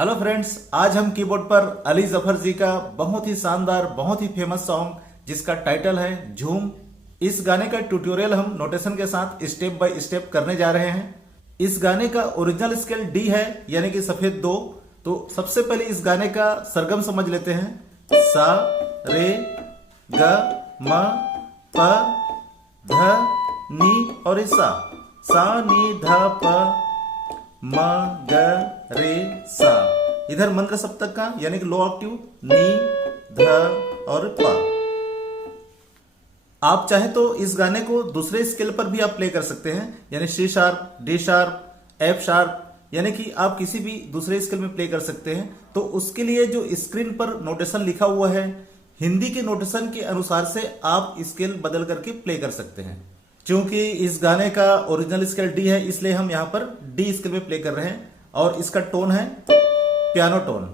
Hello friends, आज हम keyboard पर अली जफर जी का बहुत ही शानदार, बहुत ही फेमस सॉन्ग जिसका टाइटल है झूम, इस गाने का ट्यूटोरियल हम नोटेशन के साथ स्टेप बाय स्टेप करने जा रहे हैं। इस गाने का ओरिजिनल स्केल डी है, यानी कि सफेद दो। तो सबसे पहले इस गाने का सरगम समझ लेते हैं। सा रे ग म प ध नी और सा नी ध प म ग रे सा। इधर मंत्र सप्तक का यानी कि लो ऑक्टिव नी ध और पा। आप चाहे तो इस गाने को दूसरे स्केल पर भी आप प्ले कर सकते हैं, यानी C sharp, D sharp, F sharp, यानी कि आप किसी भी दूसरे स्केल में प्ले कर सकते हैं। तो उसके लिए जो स्क्रीन पर नोटेशन लिखा हुआ है, हिंदी के नोटेशन के अनुसार से आप स्केल बदल करके प्ले कर सकते हैं। क्योंकि इस गाने का ओरिजिनल स्केल डी है, इसलिए हम यहाँ पर डी स्केल में प्ले कर रहे हैं और इसका टोन है पियानो टोन।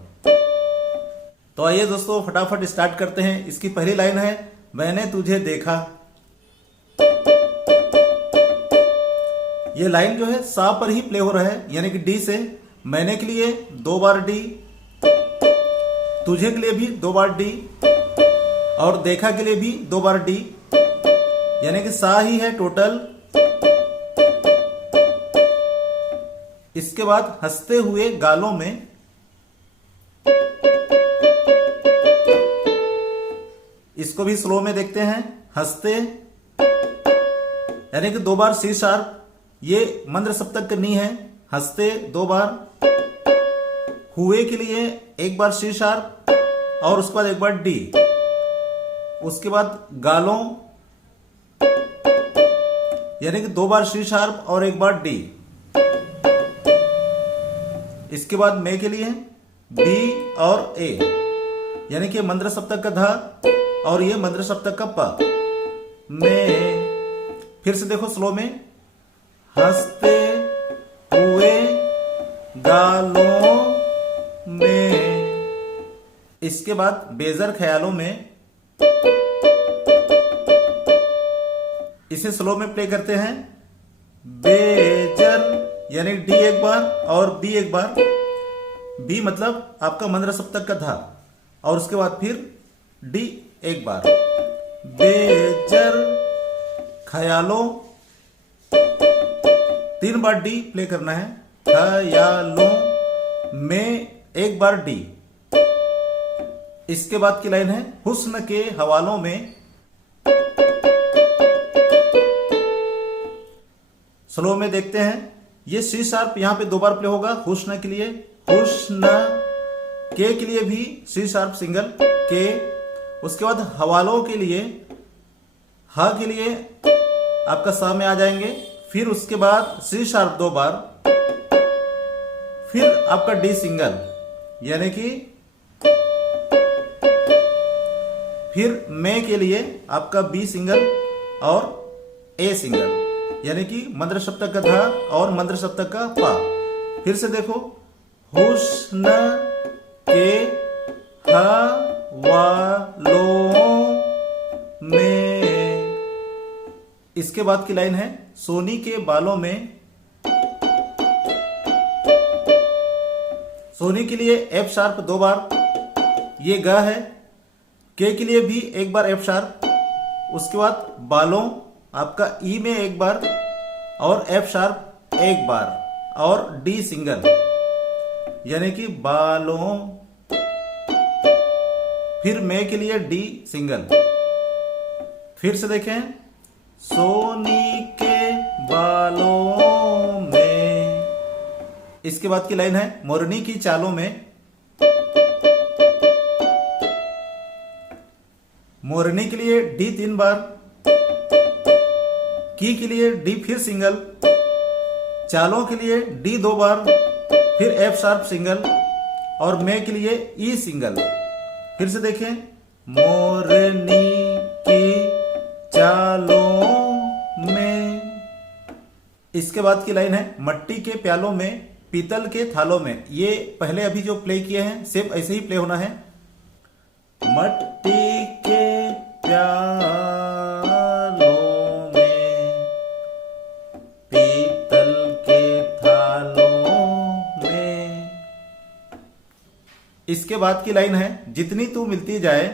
तो आइए दोस्तों, फटाफट स्टार्ट करते हैं। इसकी पहली लाइन है, मैंने तुझे देखा। ये लाइन जो है सा पर ही प्ले हो रहा है, यानी कि डी से। मैंने के लिए 2 बार डी, तुझे के लिए भी 2 बार डी और देखा के लिए भी 2 बार डी, यानी कि सा ही है टोटल। इसके बाद हंसते हुए गालों में, इसको भी स्लो में देखते हैं। हंसते यानी कि 2 बार सी शार्प, ये मंत्र सप्तक नी है। हंसते 2 बार, हुए के लिए 1 बार सी शार्प और उसके बाद 1 बार डी। उसके बाद गालों यानी कि 2 बार सी शार्प और 1 बार डी। इसके बाद मे के लिए बी और ए, यानी कि मंत्र सप्तक का ध और ये मंत्र सप्तक का प। में फिर से देखो स्लो में। हंसते हुए गालों में। इसके बाद बेजर ख्यालों में, इसे स्लो में प्ले करते हैं। बेजर यानी डी 1 बार और बी 1 बार। बी मतलब आपका मंत्र सप्तक का धा और उसके बाद फिर डी 1 बार। बेजर ख्यालों 3 बार डी प्ले करना है। ख्यालों में 1 बार डी। इसके बाद की लाइन है, हुस्न के हवालों में। स्लो में देखते हैं। ये सी शार्प यहां पे 2 बार प्ले होगा हुस्न के लिए। हुस्न के लिए भी सी शार्प सिंगल के। उसके बाद हवालों के लिए हा के लिए आपका सा में आ जाएंगे। फिर उसके बाद सी शार्प 2 बार, फिर आपका डी सिंगल, यानी कि फिर मे के लिए आपका बी सिंगल और ए सिंगल, यानी कि मंत्र सप्तक का धा और मंत्र सप्तक का पा। फिर से देखो, हुस्न के हवालों में। इसके बाद की लाइन है, सोनी के बालों में। सोनी के लिए एफ शार्प 2 बार, ये ग है। के लिए भी 1 बार एफ शार्प। उसके बाद बालों आपका ई में 1 बार और एफ शार्प 1 बार और डी सिंगल, यानी कि बालों। फिर मे के लिए डी सिंगल। फिर से देखें, सोनी के बालों में। इसके बाद की लाइन है, मोरनी की चालों में। मोरनी के लिए डी 3 बार, की के लिए डी फिर सिंगल, चालों के लिए डी 2 बार, फिर एफ शार्प सिंगल और मे के लिए ई सिंगल। फिर से देखें, मोरनी की चालों में। इसके बाद की लाइन है, मट्टी के प्यालों में, पीतल के थालों में। ये पहले अभी जो प्ले किए हैं सिर्फ ऐसे ही प्ले होना है। मट्टी के प्यालों में, पीतल के थालों में। इसके बाद की लाइन है जितनी तू मिलती जाए।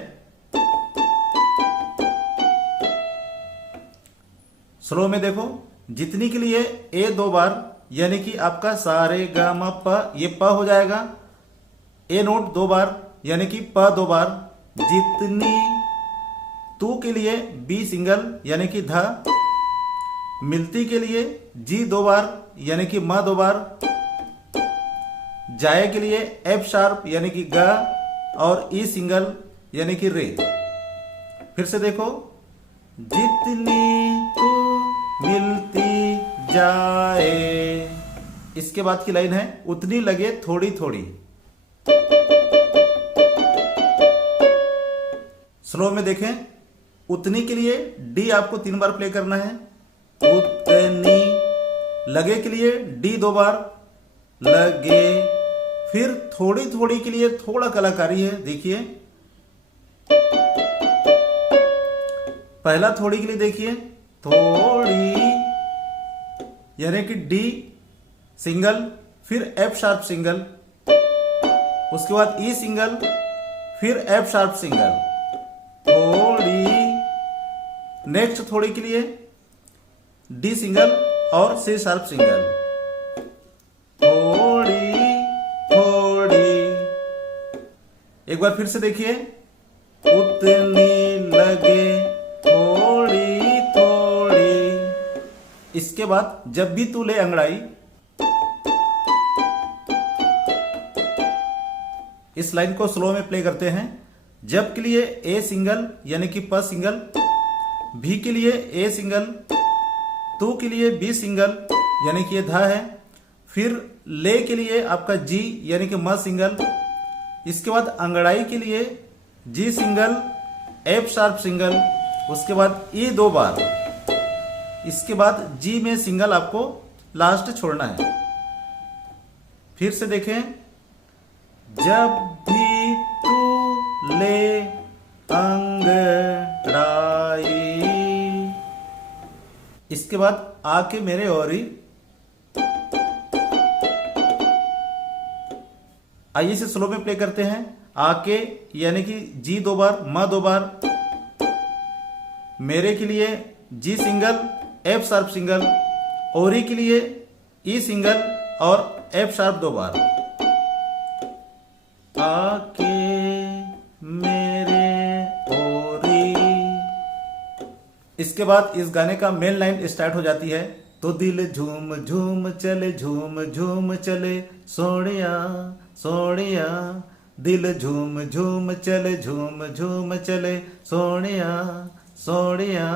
स्लो में देखो, जितनी के लिए ए 2 बार, यानी कि आपका सा रे गा मा प, ये प हो जाएगा। ए नोट 2 बार, यानी कि प 2 बार। जितनी तू के लिए बी सिंगल, यानी कि ध। मिलती के लिए जी 2 बार, यानी कि म 2 बार। जाए के लिए एफ शार्प, यानी कि ग, और ई सिंगल, यानी कि रे। फिर से देखो, जितनी तू मिलती जाए। इसके बाद की लाइन है उतनी लगे थोड़ी थोड़ी। स्लो में देखें, उतनी के लिए डी आपको 3 बार प्ले करना है। उतनी। लगे के लिए डी 2 बार, लगे। फिर थोड़ी थोड़ी के लिए थोड़ा कलाकारी है, देखिए। पहला थोड़ी के लिए देखिए, थोड़ी, यानी कि डी सिंगल, फिर एफ शार्प सिंगल, उसके बाद ई सिंगल, फिर एफ शार्प सिंगल, थोड़ी। नेक्स्ट थोड़ी के लिए डी सिंगल और सी शार्प सिंगल, थोड़ी थोड़ी। एक बार फिर से देखिए, उतनी लगे थोड़ी थोड़ी। इसके बाद जब भी तू ले अंगड़ाई, इस लाइन को स्लो में प्ले करते हैं। जब के लिए ए सिंगल, यानी कि प सिंगल, भी के लिए ए सिंगल, तू के लिए बी सिंगल, यानी कि ये धा है। फिर ले के लिए आपका जी, यानी कि म सिंगल। इसके बाद अंगड़ाई के लिए जी सिंगल, एफ शार्प सिंगल, उसके बाद ई 2 बार। इसके बाद जी में सिंगल आपको लास्ट छोड़ना है। फिर से देखें, जब भी तू ले अंगड़ाई। इसके बाद आके मेरे औरी। आइए इसे स्लो में प्ले करते हैं। आके, यानी कि जी 2 बार, म 2 बार। मेरे के लिए जी सिंगल, एफ शार्प सिंगल, औरी के लिए ई सिंगल और एफ शार्प 2 बार। आके मेरे औरी। इसके बाद इस गाने का मेन लाइन स्टार्ट हो जाती है। तो दिल झूम झूम चले, झूम झूम चले, सोनिया सोनिया। दिल झूम झूम चले, झूम झूम चले, सोनिया सोनिया।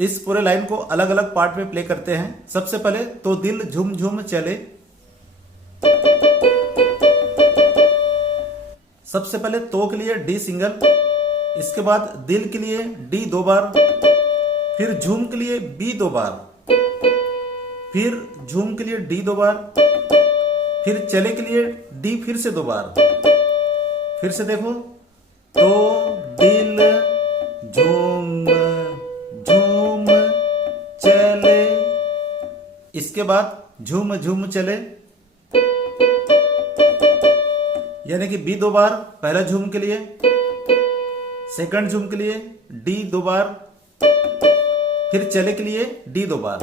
इस पूरे लाइन को अलग अलग पार्ट में प्ले करते हैं। सबसे पहले तो दिल झूम झूम चले। सबसे पहले तो के लिए डी सिंगल, इसके बाद दिल के लिए डी 2 बार, फिर झूम के लिए बी 2 बार, फिर झूम के लिए डी 2 बार, फिर चले के लिए डी फिर से 2 बार। फिर से देखो, तो दिल झूम झूम चले। इसके बाद झूम झूम चले, यानी कि बी 2 बार पहला झूम के लिए, सेकंड झूम के लिए डी 2 बार, फिर चले के लिए डी 2 बार।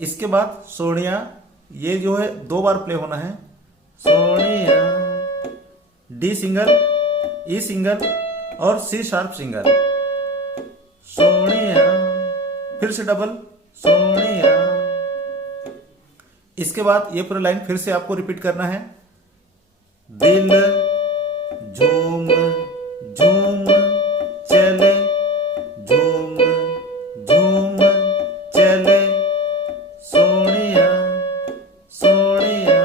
इसके बाद सोनिया, ये जो है 2 बार प्ले होना है। सोनिया, डी सिंगल, ई सिंगल और सी शार्प सिंगल, सोनिया। फिर से डबल, सोनिया। इसके बाद ये पूरा लाइन फिर से आपको रिपीट करना है। दिल झूम झूम चले, झूम झूम चले, सोनिया सोनिया।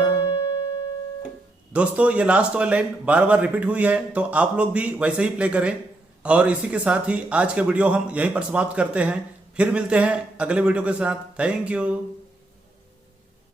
दोस्तों, ये लास्ट वाली लाइन बार बार रिपीट हुई है, तो आप लोग भी वैसे ही प्ले करें। और इसी के साथ ही आज का वीडियो हम यहीं पर समाप्त करते हैं। फिर मिलते हैं अगले वीडियो के साथ। Thank you.